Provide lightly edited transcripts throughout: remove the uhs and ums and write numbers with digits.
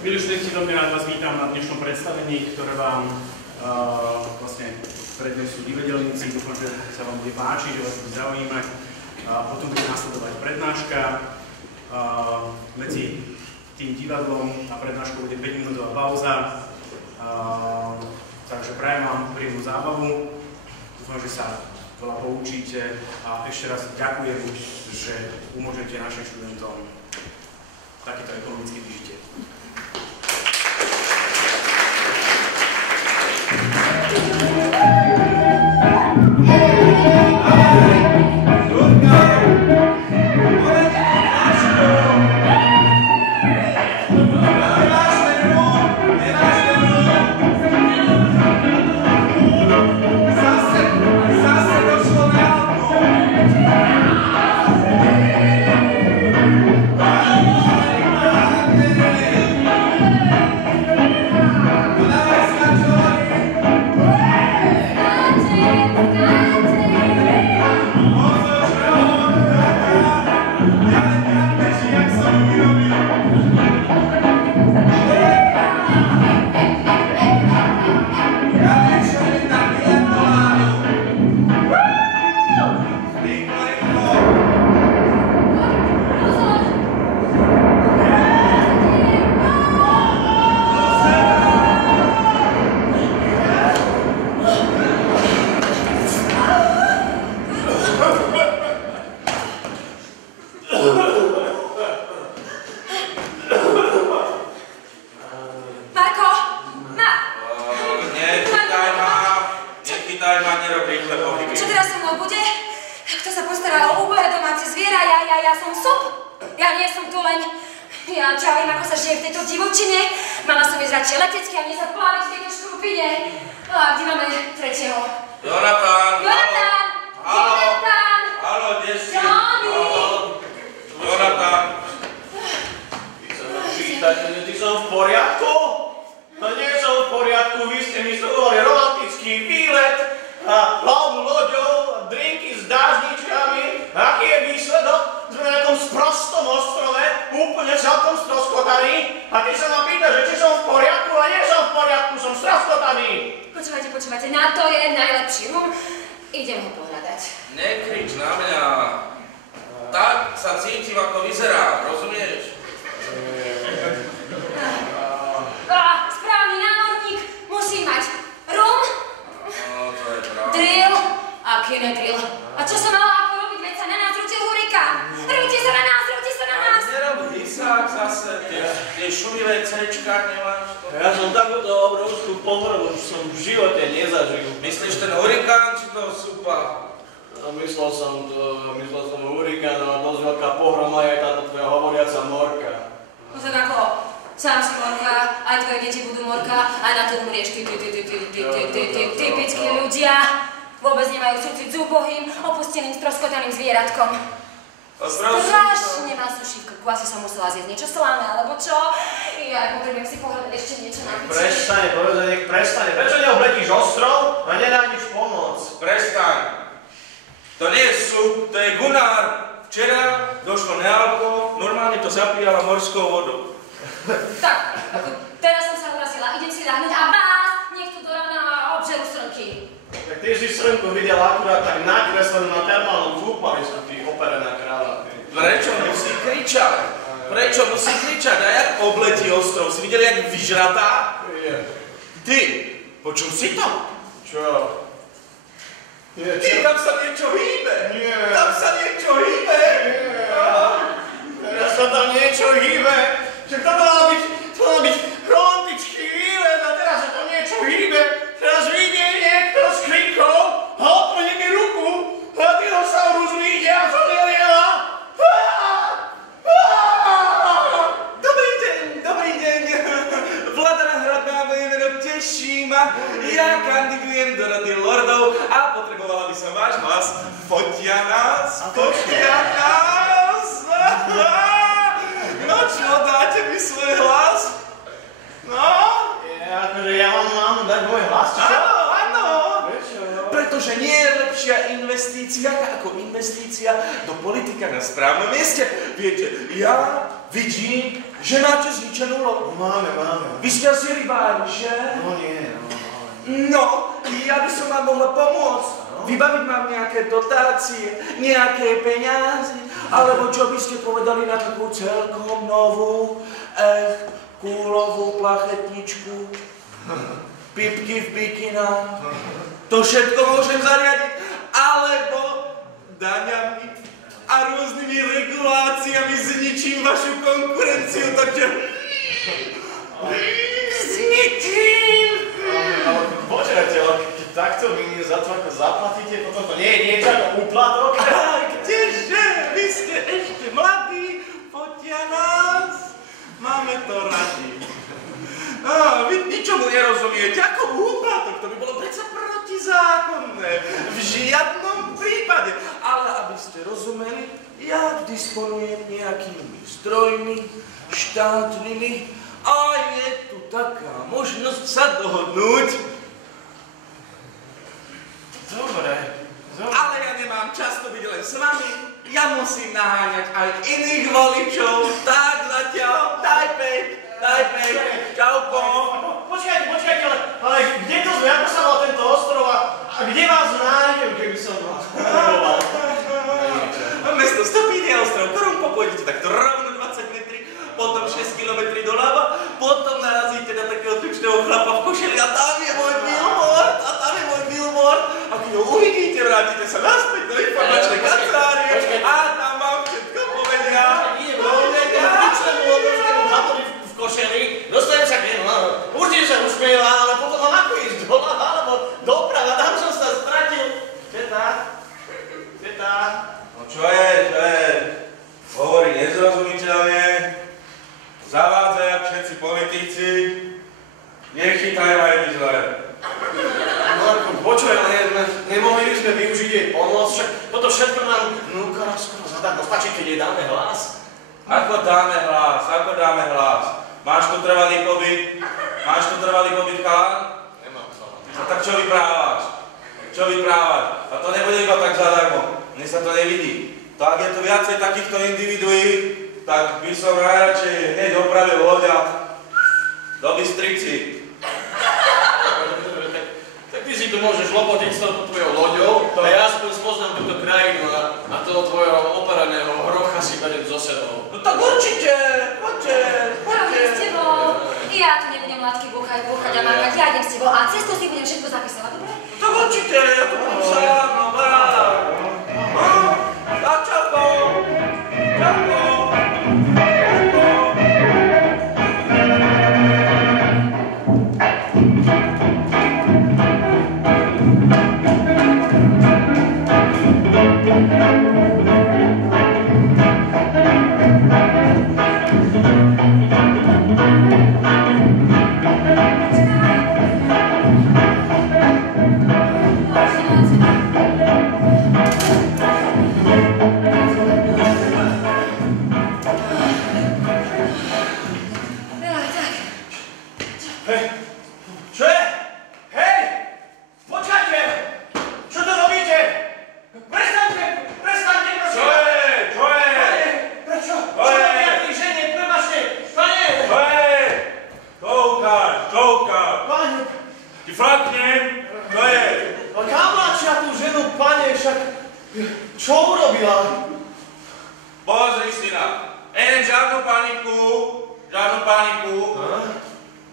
Milí študenti, veľmi rád vás vítam na dnešnom predstavení, ktoré vám vlastne prednesú divadelníci. Dúfam, že sa vám bude páčiť, že vás bude zaujímať. Potom bude nasledovať prednáška. Medzi tým divadlom a prednáškou bude 5-minútová pauza. Takže prajem vám príjemnú zábavu. Dúfam, že sa veľa poučíte a ešte raz ďakujem, že umožňujete našim študentom takýto ekonomický výžitek. Investícia do politika na správnom mieste. Viete, ja vidím Že máte zničenú loď? Máme. Vy ste asi rybári, že? No nie, No, ja by som vám mohla pomôcť. Vybaviť vám nejaké dotácie, nejaké peniaze, alebo čo by ste povedali na takú celkom novú, kúlovú plachetničku, pipky v bikinách. To všetko môžem zariadiť, alebo daňami a rôznymi reguláciami zničím vašu konkurenciu, takže zničím! Ale počkajte, ale keď takto vy za to ako zaplatíte, potom to nie je niečo ako úplatok? Kdeže? Vy ste ešte mladí, fotia nás. Máme to radi. Vy ničomu nerozumiete, ako úplatok, to by bolo predsa protizákonné. V žiadnom prípade. Ale aby ste rozumeli, ja disponujem nejakými zdrojmi štátnymi a je tu taká možnosť sa dohodnúť. Dobre. Ale ja nemám čas to byť len s vami. Ja musím naháňať aj iných voličov. Tak zatiaľ, daj päť. Čauko. Počkajte, ale kde to sme, ako sa mal tento ostrov a kde vás nájdem, keby som vás potreboval? Mesto Stopín je ostrov Korumpo, pôjdete takto rovno 20 metrí, potom 6 kilometrí doľava, potom narazíte na takého tučného chlapa v košeli a tam je môj billboard. A keď ho uvidíte, vrátite sa naspäť do informačnej kancelárie a tam vám všetko povedia. Košeli, dostanem sa k nemu, určite sa usmieva, ale potom mám ako ísť dole, alebo doprava, tam som sa stratil. Teta. No čo je? Hovorí nezrozumiteľne, zavádza jak všetci politici, nechytajú aj my zle. Marko, počuj, ale nemohli by sme využiť jej pomoc, však toto všetko nám núka skoro zadarmo, stačí, keď jej dáme hlas. Ako dáme hlas? Máš tu trvalý pobyt, chalan? Nemám chalan. No tak čo vyprávaš? A to nebude iba tak zadarmo. Mne sa to nevidí. To ak je tu viacej takýchto individuí, tak by som najradšej hneď opravil loď a do Bystrici. Tak ty si tu môžeš lopotiť s touto tvojou loďou a ja aspoň spoznám túto krajinu a toho tvojho operaného hrocha si budem zosedol. No tak určite, poďte. Idem s tebou. Ja tu nebudem látky búchať a mákať, ja idem s tebou a cestou si budem všetko zapísať, dobre? Tak určite, ja tu budem sám, no bráda. Tak čauko. Čo urobila? Pozri si na. Žiadnu paniku.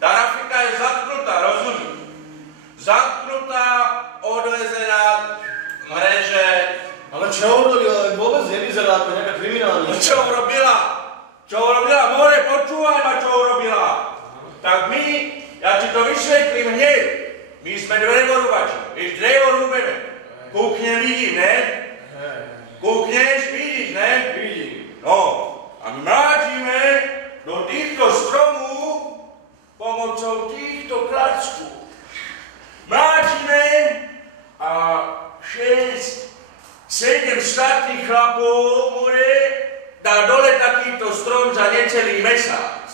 Tá Rafika je zatknutá, rozumíš? Zatknutá, odvezená, mreže. Ale čo urobila? Vôbec nevyzerá ako nejaká kriminálna. Čo urobila? More, počúvaj ma, čo urobila. Tak my, ja ti to vysvetlím hneď. My sme drevorúbači. Vieš, drevorúbeme. Kúknem, vidím, ne? Kúkneš, vidíš, ne? Vidím. No, a my mláčime do týchto stromov pomocou týchto klacku. Mláčime a 6-7 štátnych chlapov more dá dole takýto strom za necelý mesiac.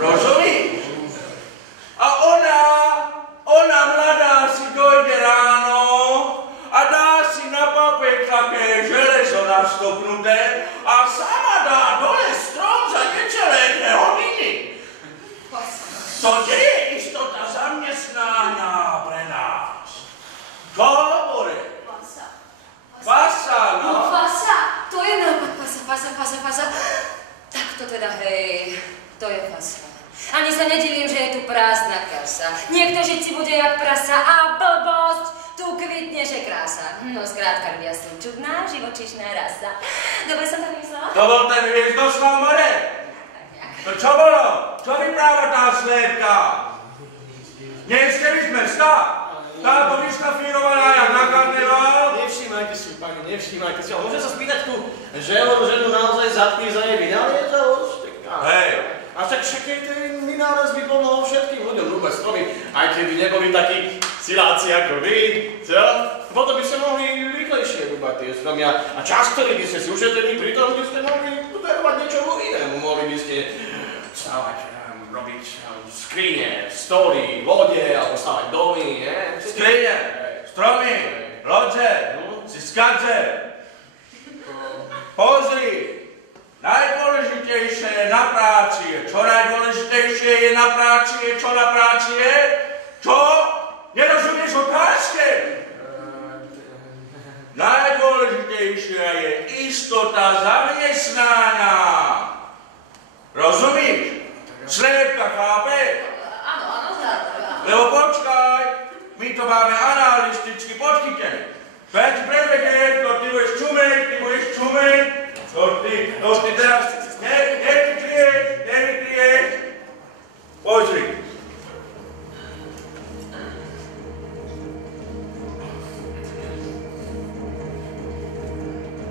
Rozumíš? A ona mladá si dojde ráno a dá si na papier také železo nastopnuté a sama dá dole strom za necelého To je fasola. Ani sa nedivím, že je tu prázdna kasa. Niekto žiť si bude jak prasa a blbosť, tu kvitne, že krása. No skrátka, ľudia sú čudná, živočíšna rasa. Dobre som to vymyslela? To bol ten hviezdoslav more. To čo bolo? Čo vypráva tá slepka? Nie ste vy z mesta? Táto vyškafírovaná jak na karneval? Nevšímajte si, pani, nevšímajte si. Ale môžem sa spýtať tu, že on ženu naozaj zatkli za jej vynálezavosť? Hej. A však ten vynález by pomohol všetkým ľuďom rúbať stromy, aj keby neboli takí siláci ako vy, čo? Potom by ste mohli rýchlejšie rúbať tie stromy a čas, ktorý by ste si ušetrili, pritom by ste mohli darovať niečomu inému. Mohli by ste stavať, robiť skrine, stoly, lode, alebo stavať domy, nie? Skrine, stromy, lode, si skadze. Pozri. Najdôležitejšie je na práci je. Čo najdôležitejšie je na práci je? Čo na práci je? Čo? Nerozumieš otázke? Najdôležitejšia je istota zamestnania. Rozumíš? Slepka, chápe? Áno, zároveň. Lebo počkaj, my to máme analisticky podchytené. To ja ti prevediem, to ty budeš čumieť. To ty teraz nevykrieš. Pozri.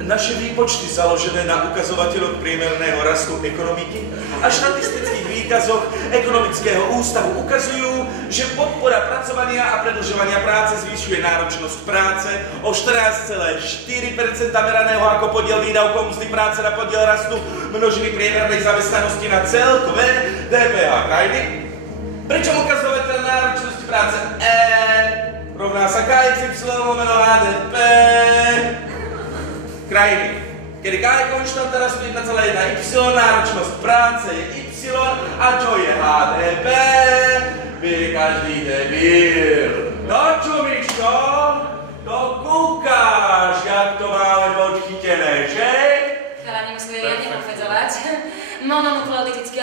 Naše výpočty založené na ukazovateľoch priemerného rastu ekonomiky a štatistických výkazoch ekonomického ústavu ukazujú, že podpora pracovania a predĺžovania práce zvyšuje náročnosť práce o 14,4% meraného ako podiel výdavkov mzdy práce na podiel rastu množiny priemernej zamestnanosti na celkové DPH krajiny. Pričom ukazovateľ náročnosti práce rovná sa KXY lomeno HDP krajiny, kedy K je konštanta rastu 1,1 Y, náročnosť práce je Y a čo je HDP, vie každý debil. Dočumíš to? To kúkáš, jak to máme podchytené, že? Chalani musíme riadne pofedzovať. Mononukleotitický